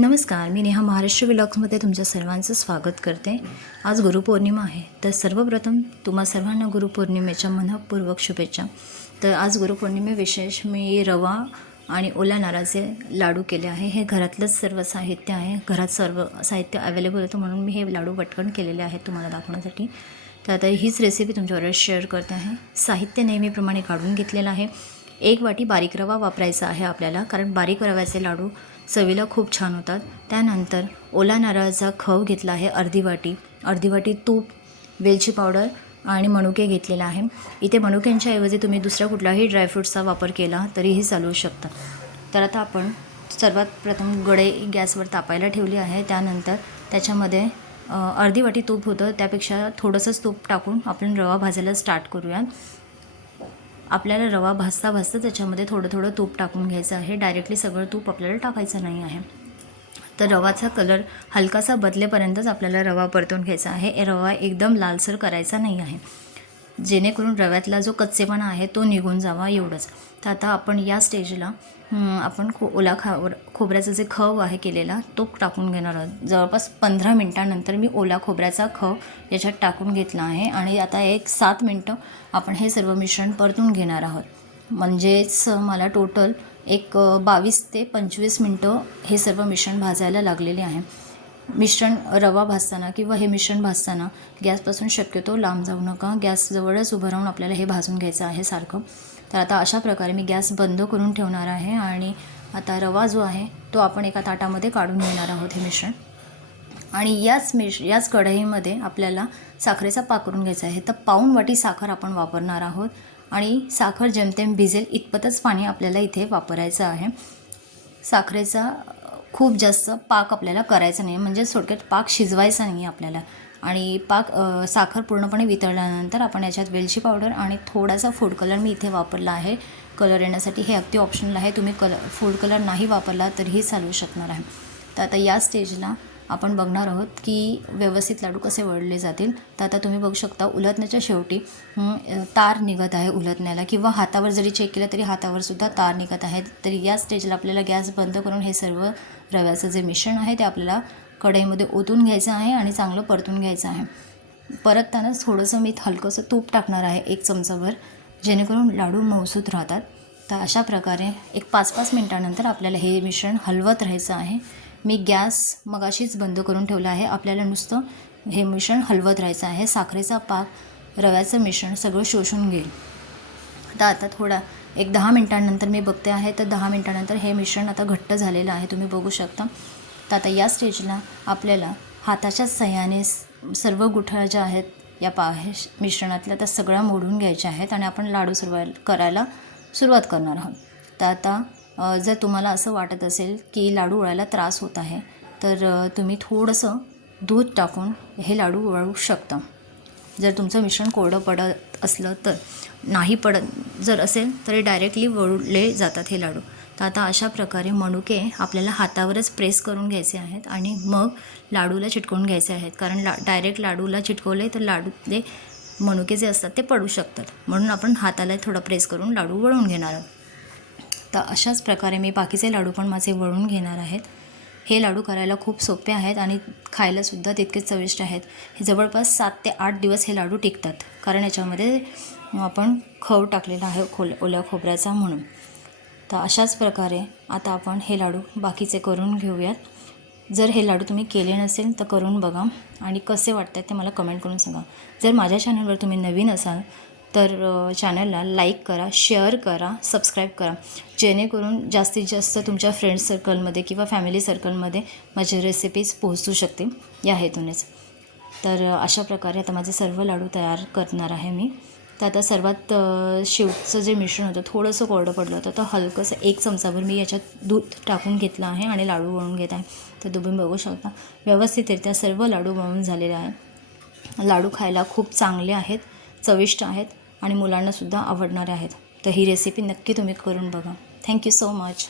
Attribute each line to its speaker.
Speaker 1: नमस्कार मी नेहा महाराष्ट्र विलॉग्समध्ये तुमच्या सर्वांचं स्वागत करते. आज गुरुपौर्णिमा आहे तर सर्वप्रथम तुम्हा सर्वांना गुरुपौर्णिमेच्या मनपूर्वक शुभेच्छा. तर आज गुरुपौर्णिमे विशेष मी रवा आणि ओल्या नाराचे लाडू केले आहे. हे घरातलंच सर्व साहित्य आहे. घरात सर्व साहित्य अवेलेबल होतं म्हणून मी हे लाडू पटकन केलेले आहेत तुम्हाला दाखवण्यासाठी. तर आता हीच रेसिपी तुमच्याबरोबर शेअर करते आहे. साहित्य नेहमीप्रमाणे काढून घेतलेलं आहे. एक वाटी बारीक रवा वापरायचा आहे आपल्याला कारण बारीक रव्याचे लाडू चवीला खूप छान होतात. त्यानंतर ओला नारळाचा खव घेतला आहे अर्धी वाटी. अर्धी वाटी तूप वेलची पावडर आणि मनुके घेतलेला आहे. इथे मणुक्यांच्या ऐवजी तुम्ही दुसऱ्या कुठलाही ड्रायफ्रूट्सचा वापर केला तरीही चालवू शकता. तर आता आपण सर्वात प्रथम गडे गॅसवर तापायला ठेवली आहे. त्यानंतर त्याच्यामध्ये अर्धी वाटी तूप होतं. त्यापेक्षा थोडंसंच तूप टाकून आपण रवा भाजायला स्टार्ट करूयात. आपल्याला रवा भाजता भाजता त्याच्यामध्ये थोडं थोडं तूप टाकून घ्यायचं आहे. डायरेक्टली सगळं तूप आपल्याला टाकायचं नाही आहे. तर रवाचा कलर हलकासा बदलेपर्यंतच आपल्याला रवा परतून घ्यायचा आहे. रवा एकदम लालसर करायचा नाही आहे. जेणेकरून रव्यातला जो कच्चेपणा आहे तो निघून जावा एवढंच. तर आता आपण या स्टेजला आपण खो ओला खा खोबऱ्याचा जे खव आहे केलेला तो टाकून घेणार आहोत. जवळपास पंधरा मिनटानंतर मी ओला खोबऱ्याचा खव याच्यात टाकून घेतला आहे आणि आता एक सात मिनटं आपण हे सर्व मिश्रण परतून घेणार आहोत. म्हणजेच मला टोटल एक बावीस ते पंचवीस मिनटं हे सर्व मिश्रण भाजायला लागलेले आहे. मिश्रण रवा भाजताना किंवा हे मिश्रण भाजताना गॅसपासून शक्यतो लांब जाऊ नका. गॅस जवळच उभं राहून आपल्याला हे भाजून घ्यायचं आहे सारखं. तर आता अशा प्रकारे मी गॅस बंद करून ठेवणार आहे आणि आता रवा जो आहे तो आपण एका ताटामध्ये काढून घेणार आहोत हे मिश्रण. आणि याच मिश याच कढईमध्ये आपल्याला साखरेचा पाक करून घ्यायचा आहे. तर पाऊण वाटी साखर आपण वापरणार आहोत. आणि साखर जेमतेम भिजेल इतपतच पाणी आपल्याला इथे वापरायचं आहे. साखरेचा खूप जास्त पाक आपल्याला करायचा नाही. म्हणजे थोडक्यात पाक शिजवायचा नाही आपल्याला. आणि पाक साखर पूर्णपणे वितळल्यानंतर आपण याच्यात वेलची पावडर आणि थोडासा फूड कलर मी इथे वापरला आहे. कलर येण्यासाठी हे अगदी ऑप्शनल आहे. तुम्ही कलर फूड कलर नाही वापरला तरीही चालू शकणार आहे. तर आता या स्टेजला आपण बघणार आहोत की व्यवस्थित लाडू कसे वळले जातील. तर आता तुम्ही बघू शकता उलटण्याच्या शेवटी तार निघत आहे उलटण्याला किंवा हातावर जरी चेक केलं तरी हातावर सुद्धा तार निघत आहेत. तर या स्टेजला आपल्याला गॅस बंद करून हे सर्व रव्याचं जे मिश्रण आहे ते आपल्याला कढईमध्ये ओतून घ्यायचं आहे आणि चांगलं परतून घ्यायचं आहे. परतताना थोडंसं मी हलकंसं तूप टाकणार आहे एक चमचाभर जेणेकरून लाडू मौसूत राहतात. तर अशा प्रकारे एक पाच पाच मिनटानंतर आपल्याला हे मिश्रण हलवत राहायचं आहे. मी गॅस मगाशीच बंद करून ठेवला आहे. आपल्याला नुसतं हे मिश्रण हलवत राहायचं आहे. साखरेचा पाक रव्याचं मिश्रण सगळं शोषून घेईल. आता आता थोडा एक दहा मिनटांनंतर मी बघते आहे. तर दहा मिनटानंतर हे मिश्रण आता घट्ट झालेलं आहे. तुम्ही बघू शकता. तर आता या स्टेजला आपल्याला हाताच्या सह्याने सर्व गुठळ्या ज्या आहेत या पाहे मिश्रणातल्या त्या सगळ्या मोडून घ्यायच्या आहेत. आणि आपण लाडू सुरुवात करायला सुरुवात करणार आहोत. तर आता जर तुम्हाला असं वाटत असेल की लाडू वळायला त्रास होत आहे तर तुम्ही थोडंसं दूध टाकून हे लाडू वळू शकता. जर तुमचं मिश्रण कोरडं पडत असलं तर नाही पडत जर असेल तरी डायरेक्टली वळले जातात हे लाडू. तर आता अशा प्रकारे मणुके आपल्याला हातावरच प्रेस करून घ्यायचे आहेत आणि मग लाडूला चिटकवून घ्यायचे आहेत. कारण ला डायरेक्ट लाडूला चिटकवले तर लाडूतले मणुके जे असतात ते पडू शकतात. म्हणून आपण हाताला थोडं प्रेस करून लाडू वळून घेणार आहोत. तर अशाच प्रकारे मी बाकीचे लाडू पण माझे वळून घेणार आहेत. हे लाडू करायला खूप सोपे आहेत आणि खायलासुद्धा तितकेच चविष्ट आहेत. हे जवळपास सात ते आठ दिवस हे लाडू टिकतात. कारण याच्यामध्ये आपण खव टाकलेला आहे खोल ओल्या खोबऱ्याचा म्हणून. तर अशाच प्रकारे आता आपण हे लाडू बाकीचे करून घेऊयात. जर हे लाडू तुम्ही केले नसेल तर करून बघा आणि कसे वाटतात ते मला कमेंट करून सांगा. जर माझ्या चॅनलवर तुम्ही नवीन असाल तर चॅनलला लाईक करा शेअर करा सबस्क्राईब करा. जेणेकरून जास्तीत जास्त तुमच्या फ्रेंड्स सर्कलमध्ये किंवा फॅमिली सर्कलमध्ये माझे रेसिपीज पोहोचू शकते या हेतूनेच. तर अशा प्रकारे आता माझे सर्व लाडू तयार करणार आहे मी. तर आता सर्वात शेवटचं जे मिश्रण होतं थोडंसं कोरडं पडलं होतं तर हलकंसं एक चमचाभर मी याच्यात दूध टाकून घेतलं आहे आणि लाडू वळून घेत आहे. तर तुम्ही बघू शकता व्यवस्थितरित्या सर्व लाडू वळून झालेले आहे. लाडू खायला खूप चांगले आहेत चविष्ट आहेत. आणि मुलांनासुद्धा आवडणारे आहेत. तर ही रेसिपी नक्की तुम्ही करून बघा. Thank you so much